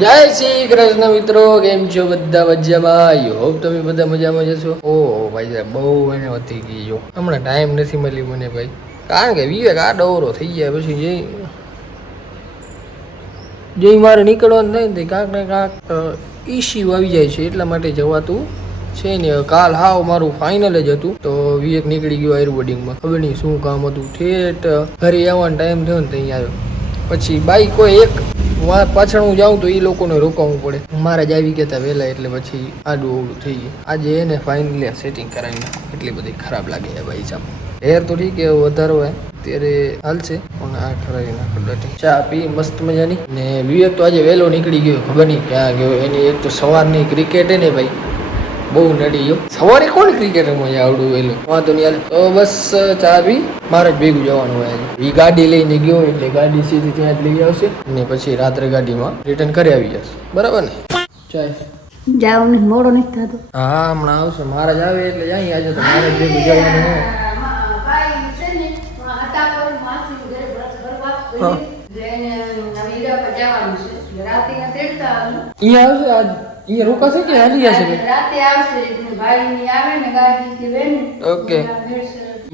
જય શ્રી કૃષ્ણ મિત્રો, કેમ છો બધા મજામાં? આઈ હોપ તમે બધા મજામાં જશો. ઓહો ભાઈ સાહેબ બહુ એને વધી ગઈ જો હમણાં ટાઈમ નથી મળી મને ભાઈ, કારણ કે વિવેક આ ડવરો થઈ ગયા પછી જે મારે નીકળવાનું થાય ને કાંક ને કાંક ઇસ્યુ આવી જાય છે, એટલા માટે જવાતું છે ને. કાલ હાવ મારું ફાઇનલ જ હતું તો વિવેક નીકળી ગયો આયુર્વેદિકમાં, ખબર નહીં શું કામ હતું. ઠેઠ ઘરે આવવાનો ટાઈમ થયો ને ત્યાં આવ્યો. પછી બાઈક કોઈ એક પાછળ હું જાઉં તો એ લોકોને રોકાવવું પડે, મારા જ આવી ગયા હતા વહેલા, એટલે પછી આડું અવડું થઈ ગયું. આજે એને ફાઇનલી સેટિંગ કરાવી નાખો, એટલી બધી ખરાબ લાગે છે ભાઈ સાહેબ. હેર તો ઠીક છે, વધારો હોય ત્યારે હાલશે, પણ આ કરાવી નાખો ડટી. ચા પી મસ્ત મજાની. ને વિવેક તો આજે વહેલો નીકળી ગયો, ખબર નહીં ક્યાં ગયો. એની એક તો સવારની ક્રિકેટ ને ભાઈ બહુ નડી ગયો. સવારે કોણ ક્રિકેટ રમવા આવડું વહેલું, વાંધો નહીં હાલ. તો બસ ચા પી મારે જ ભેગું જવાનું હોય. એ ગાડી લઈને ગયો એટલે ગાડી સીધી ત્યાં જ લઈ આવશે ને પછી રાત્રે ગાડીમાં રિટર્ન કરી આવી જશે, બરાબર ને? ચાલ જાવ ને, મોડો નથી થતો. હા હમણાં આવશે, મારા જ આવે એટલે જાય. આજે તો મારે જ ભેગું જવાનું હોય. અહીંયા આવશે આજ, અહીંયા રોકાશે કે હાલી જશે? રાતે આવશે, ભાઈ ની આવે ને ગાડી થી બેન. ઓકે,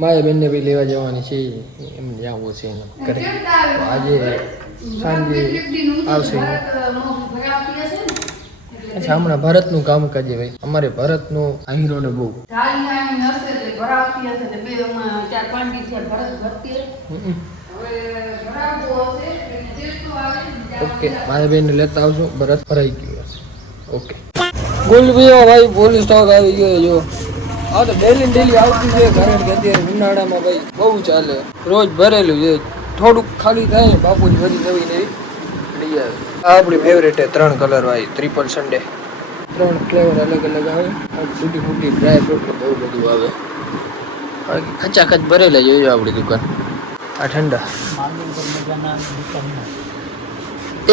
મારે બેનને બી લેવા જવાની છે, એમ જવું છે એને કરે. તો આજે સાંજે આવશે. અચ્છા, હમણાં ભરતનું કામ કાજે ભાઈ, અમારે ભરતનું હીરોને બહુ ઓકે. મારા બેનને લેતા આવશું, ભરત ભરાઈ ગયું હશે. ઓકે ગુલ ભાઈ પોલીસ સ્ટોક આવી ગયો જો. હા તો ડેલી આવતું છે, કારણ કે અત્યારે ઉનાળામાં ભાઈ બહુ ચાલે, રોજ ભરેલું છે. થોડુંક ખાલી થાય ને બાપુની બધી નવી નવી લઈ આવે. આ આપણી ફેવરેટ છે 3 કલર વાળી ટ્રિપલ સન્ડે. 3 ફ્લેવર અલગ અલગ આવે, ફૂટી ફૂટી ડ્રાય ફ્રૂટ બહુ બધું આવે. બાકી ખચાખચ ભરેલા જોઈજો આપણી દુકાન. આ ઠંડા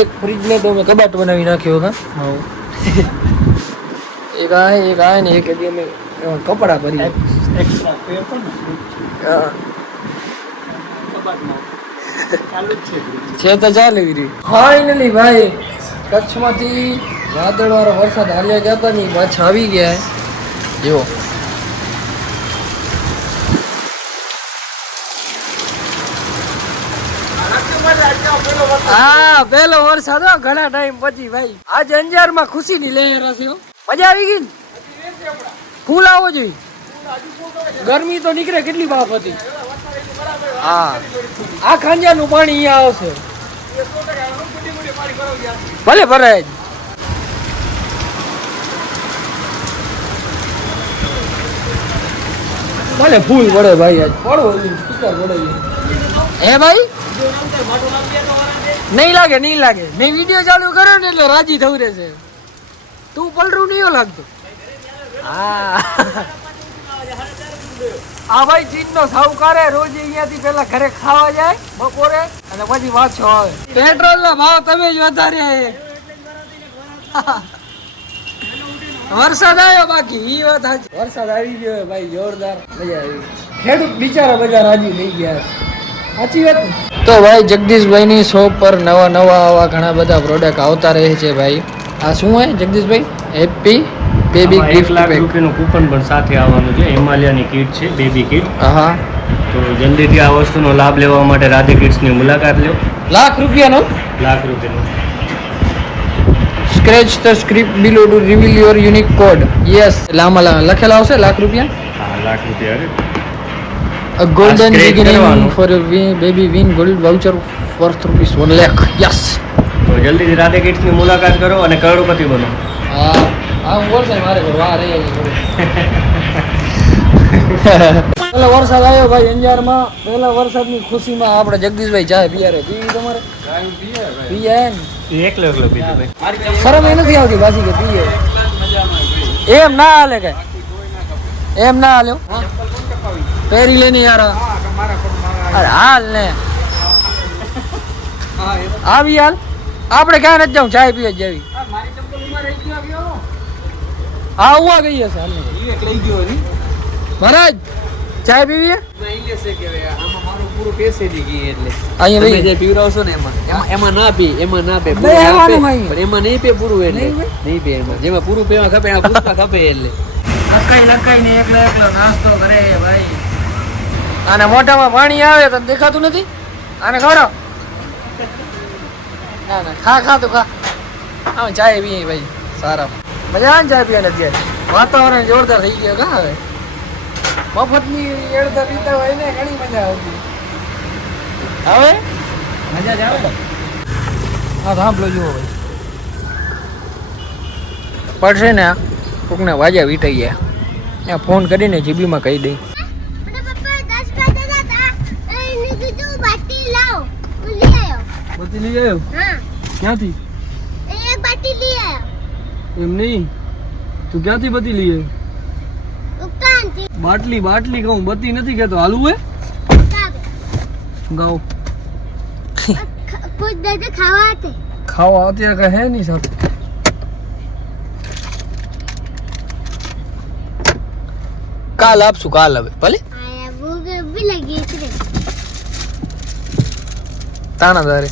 એક ફ્રીજને તો મેં કબાટ બનાવી નાખ્યો હા. એક આ ને એક અમે કપડા ભરી છે તો ચાલે એવી. ફાઇનલી ભાઈ કચ્છમાંથી વાદળવાળો વરસાદ હાલ્યા જતા ની પાછા આવી ગયા જો. હા પેલો વરસાદ ઘણા ટાઈમ પછી ભાઈ. આજે અંજારમાં ખુશી ની લહેર હશે, મજા આવી ગઈ ને. ફૂલ આવો જોઈએ, ગરમી તો નીકળે કેટલી બાપ હતી. હા આ ખાંજાનું પાણી અહીંયા આવશે, ભલે ભરાય જ. ભલે ફૂલ પડે ભાઈ, આજ પડવો પડે. હે ભાઈ નહીં લાગે. મેં વિડીયો ચાલુ કર્યો ને એટલે રાજી થવું રહેશે. તું પલરું નહીં લાગતું. હા ભાઈ ચીનનો સાહુકાર રોજ અહીંયાથી પેલા ઘરે ખાવા જાય બપોરે અને પછી પાછો આવે. પેટ્રોલ ના ભાવ તમે જ વધારે. વરસાદ આવ્યો, બાકી ઈ વાત સાચી. વરસાદ આવી ગયો ભાઈ, જોરદાર મજા આવી. ખેડૂત બિચારા બધા રાજી થઈ ગયા, સાચી વાત. તો ભાઈ જગદીશભાઈ ની શોપ પર નવા આવા ઘણા બધા પ્રોડક્ટ આવતા રહે છે ભાઈ. આ શું હોય જગદીશભાઈ? Happy baby gift pack. ₹1,00,000 coupon પણ સાથે આવવાનું છે. હિમાલયાની કીટ છે, બેબી કીટ. હા તો જલ્દીથી આ વસ્તુનો લાભ લેવા માટે રાધે કિડ્સની મુલાકાત લો. ₹1,00,000 ₹1,00,000 scratch the script below to reveal your unique code. Yes, એટલે આમાં લખેલા આવશે ₹1,00,000. હા ₹1,00,000. A golden beginning for your baby win gold voucher worth ₹1,00,000. Yes. તો જલ્દીથી રાધે કિડ્સની મુલાકાત કરો અને કરોડપતિ બનો. હા હું બોલશે મારે વાહ રે. પેલો વરસાદ આવ્યો ભાઈ અંજારમાં. પેલા વરસાદની ખુશીમાં આપણે જગદીશભાઈ ચા પીયારે પીવી. તમારે પીએ ને એકલો પીધું ભાઈ. શરમ એ નથી આવતી પાછી કે પીએ એમ ના હાલે કે એમ ના હાલ્યો. પહેરી લેને યાર. અરે હાલ ને આવી હાલ. આપણે ક્યાં નથી જાઉં, ચાય પીએ જવી. હા હું આ ગઈ હશે મહારાજ. ચાય પીવી આમાં મારું પૂરું પેસે દી ગઈ એટલે અહીંયા તમે જે પીવડાવશો ને એમાં ના પી બે આવવાનું ભાઈ. પણ એમાં નહીં પે પૂરું એટલે નહીં પે એમાં જેમાં પૂરું પીવા ખપે એમાં પૂરતા ખપે એટલે લકાઈ ને એકલો નાસ્તો કરે ભાઈ. આને મોઢામાં પાણી આવે તો દેખાતું નથી. આને ખવડાવ. ના ખા તું ખા. હા ચાય પીએ ભાઈ સારા મજા આવે ને ચાય પીવાની. અત્યારે વાતાવરણ જોરદાર થઈ ગયો. કા હવે મફતની એડતા પીતા હોય ને ઘણી મજા આવતી. હવે મજા જ આવે. હા સાંભળો જુઓ ભાઈ પડશે ને આ કોકને વાજા વીટાઈ ગયા. ત્યાં ફોન કરીને જીબીમાં કહી દઈ. બત્તી લઈ આવ્યો? ક્યાંથી? એમ નહીં, તું ક્યાંથી બત્તી લઈ આવ્યો? બાટલી કહું, બત્તી નથી કહેતો. હાલવું હે? ગાઓ ખાવા અત્યારે કઈ હે નહીં સાથે. કાલ આપશું, કાલ હવે ભલે તાણા તારે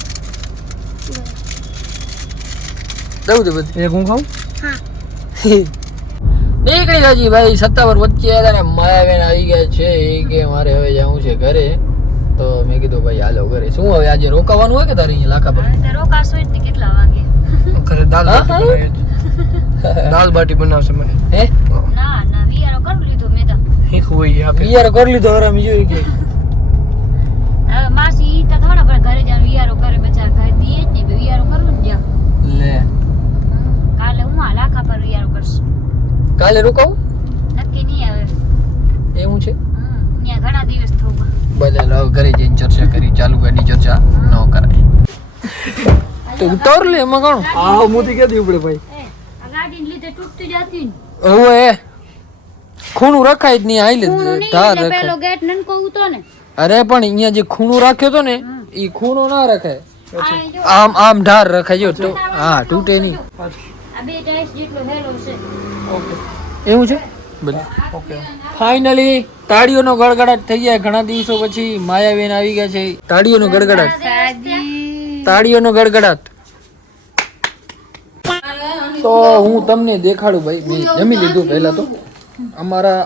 દઉં તો બધી એક હું ખાઉં. નીકળી ગઈ ભાઈ. 57 વચ્ચે હતા ને માયાબેન આવી ગયા છે. એ કે મારે હવે જવું છે ઘરે. તો મેં કીધું ભાઈ હાલો ઘરે. શું હવે આજે રોકાવાનું હોય કે તારે અહીંયા લાખા પર કેટલા વાગે? ઘરે દાલ બાટી બનાવશે મને. હે ના વિયારો કરી લીધો મેં તો. એક હોય આપે વિયાર કરી લીધો. હરામ જોઈ કે હવે માસી ઈ તો થોડા પણ ઘરે જાન વિયારો કરે બચાર ઘરે દીએ જ ને વિયારો કરવું ને જાવ. લે કાલે હું આ લાખા પર વિયારો કરશું. કાલે રોકાવું નક્કી નહીં આવે. એવું છે. ત્યાં ઘણા દિવસ થવા. બધા ઘરે જઈને ચર્ચા કરી. ચાલુ ગાડી ચર્ચા ન કરાય તો ઉતાર લે. એમાં કોણ હા મોતી કે દી ઉપડે ભાઈ. આ ગાડીને લીધે તૂટતી જતી ને. ઓએ ખૂણું રખાય જ નહીં. આઈ લે ધાર પેલો રખાય. ગેટ નનકો ઉતો ને. અરે પણ અહીંયા જે ખૂણું રાખ્યો તો ને ઈ ખૂણો ના રખાય. આ જો આમ ધાર રખાય. જો હા તૂટે નહીં. આ બે ટાઈસ જેટલો હેલો છે. ઓકે એવું છે બધું. ઓકે ફાઇનલી તાળીઓનો ગડગડાટ થઈ ગયા. ઘણા દિવસો પછી માયાબેન આવી ગયા છે. તાળીઓનો ગડગડાટ. તાળીઓનો ગડગડાટ. તો હું તમને દેખાડું ભાઈ. મેં જમી લીધું પહેલા તો. અમારા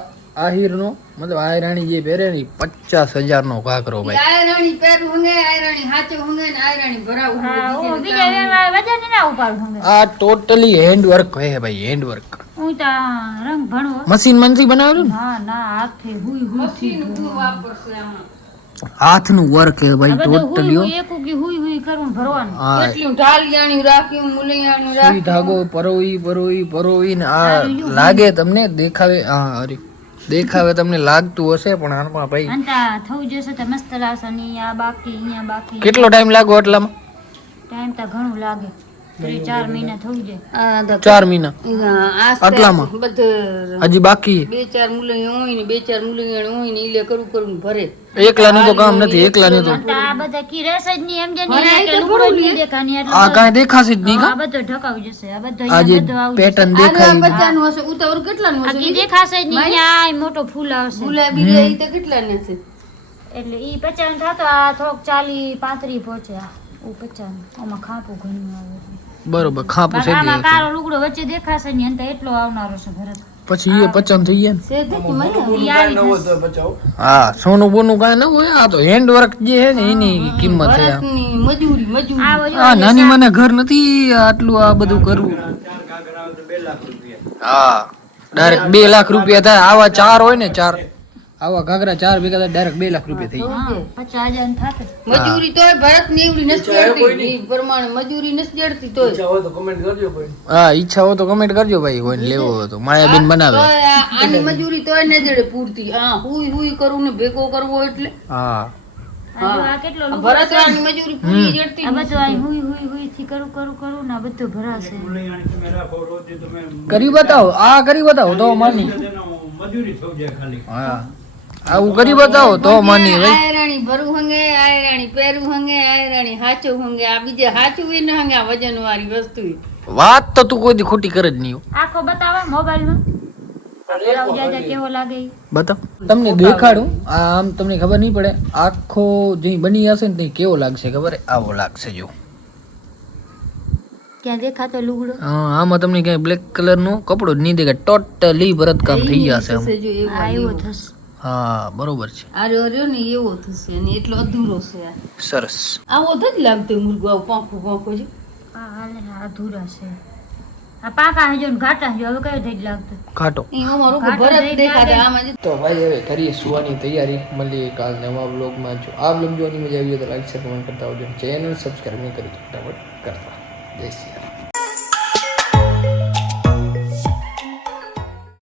આહિરનો મતલબ આયરાણી જે પહેરે ને 50,000 નો ઘાઘરો ભાઈ. આયરાણી પેરું હંગે આયરાણી હાચો હંગે ને આયરાણી ભરાવું. હા ઓ બીજા વજન ના ઉપાડું હંગે. આ ટોટલી હેન્ડ વર્ક હે ભાઈ. Hand work. હું તો રંગ ભણવો. મશીન મનથી બનાવેલું ને. ના હાથે હુઈ થી વાપરશે આમાં. હાથનું વર્ક હે ભાઈ ટોટલી. એક ઉગી હુઈ કરું ભરવાનું. હા એટલું ઢાલિયાણી રાખ્યું મુલિયાણી સુઈ ધાગો પરોવી ને આ લાગે તમને દેખાવે. હા અરે દેખાવે તમને લાગતું હશે પણ આમાં ભાઈ અંતા થવું જશે તો મસ્ત લાગશે. અહીંયા બાકી કેટલો ટાઈમ લાગો એટલામાં? ટાઈમ તો ઘણું લાગે. 3-4 મહિના થવું જાય. 4 મહિના આટલામાં હજી બાકી. 2-4 મુલિયાણી હોય ને 2-4 મુલિયાણી હોય ને ઈલે કરું ભરે. એકલાનું તો કામ નથી. એકલાનું તો આ બધા કી રેસ જ નહીં એમ જે નહીં કે લુગડો નહીં દેખાની એટલે આ કાંઈ દેખાશે જ નહીં. આ બધો ઢકાવી જશે. આ બધો આ જે પેટર્ન દેખાય બચ્ચાનું હશે ઉતાવળ કેટલાનું હશે? આ દેખાશે જ નહીં. આ મોટો ફૂલ આવશે. ફૂલા બીલે ઈ તો કેટલાને છે? એટલે ઈ 55 થાતો આ થોક 40-35 પહોંચે. આ ઓ 55 આમાં ખાપું ઘણું આવે. બરોબર ખાપું છે. આમાં કાળો લુગડો વચ્ચે દેખાશે ને અંત એટલો આવનારો છે ભરત. પછી એ 55 થઈ ગયા છે તો મને હા. સોનું બોનું કાંઈ ન હોય. આ તો હેન્ડ વર્ક જે છે ને એની કિંમત છે. મજૂરી આ નાની મને ઘર નથી આટલું આ બધું કરવું. હા ડાયરેક્ટ 2 લાખ રૂપિયા થાય. આવા 4 હોય ને 4 આવા ઘાઘરા 4 ભેગા થાય ડાયરેક્ટ 2 લાખ રૂપિયા થઈ જાય. 50,000 થાતે. મજૂરી તોય ભરત ની એવડી નથી જડતી. ઈ પ્રમાણે મજૂરી નથી જડતી તોય. હા ઈચ્છા હોય તો કમેન્ટ કરજો ભાઈ. હોય ને લેવો હોય તો માયાબેન બનાવે. આની મજૂરી તોય ન જડે પૂરતી. હા હુઈ કરું ને ભેગો કરવો એટલે. હા આ કેટલો ભરતવાની મજૂરી પૂરી જડતી. આ બધું આ હુઈ થી કરું ને આ બધું ભરાશે. કરી બતાવો. આ કરી બતાવો તો માની. હા આવું કરી બતાવો તો માની ભાઈ. આયરાણી ભરું હંગે આયરાણી પેરું હંગે આયરાણી હાચું હંગે. આ બીજે હાચું એ ન હંગે. આ વજન વાળી વસ્તુ વાત તો તું કોઈ દી ખોટી કરે જ નહીં. આખો બતાવે મોબાઈલ માં. પુલાવ જાજા કેવો લાગે ઈ. બતાવ તમને દેખાડું આમ તમને ખબર નહીં પડે આખો જે બની હશે ને તે કેવો લાગશે ખબર હે? આવો લાગશે જો ક્યાં દેખાતો લુગડો આમાં તમને ક્યાંય બ્લેક કલર નો કપડો જ નહીં દેખાય ટોટલી ભરતકામ થઈ જશે આમ. આ એવો થશે હા બરોબર છે આર્યો રહ્યો ને એવો થશે અને એટલો અધૂરો છે આ. સરસ આવો તો જ લાગતું મુર્ગો આવું પાંખું પાંખું છે. આ હાલે અધૂરા છે આ પાકા હે જો ને ઘાટા હે જો હવે કયો થઈ લાગતું ખાટો ઈ અમારું ભરત દેખાડે આમાં જ. તો ભાઈ હવે કરીએ સુવાની તૈયારી મળીએ કાલ નવા બ્લોગમાં જો આ બ્લોગ જોવાની મજા આવી હોય તો લાઈક શેર કમેન્ટ કરતા આવજો ચેનલ સબસ્ક્રાઈબ નહીં કરી તો ફટાફટ કરતા જય શ્રી રામ.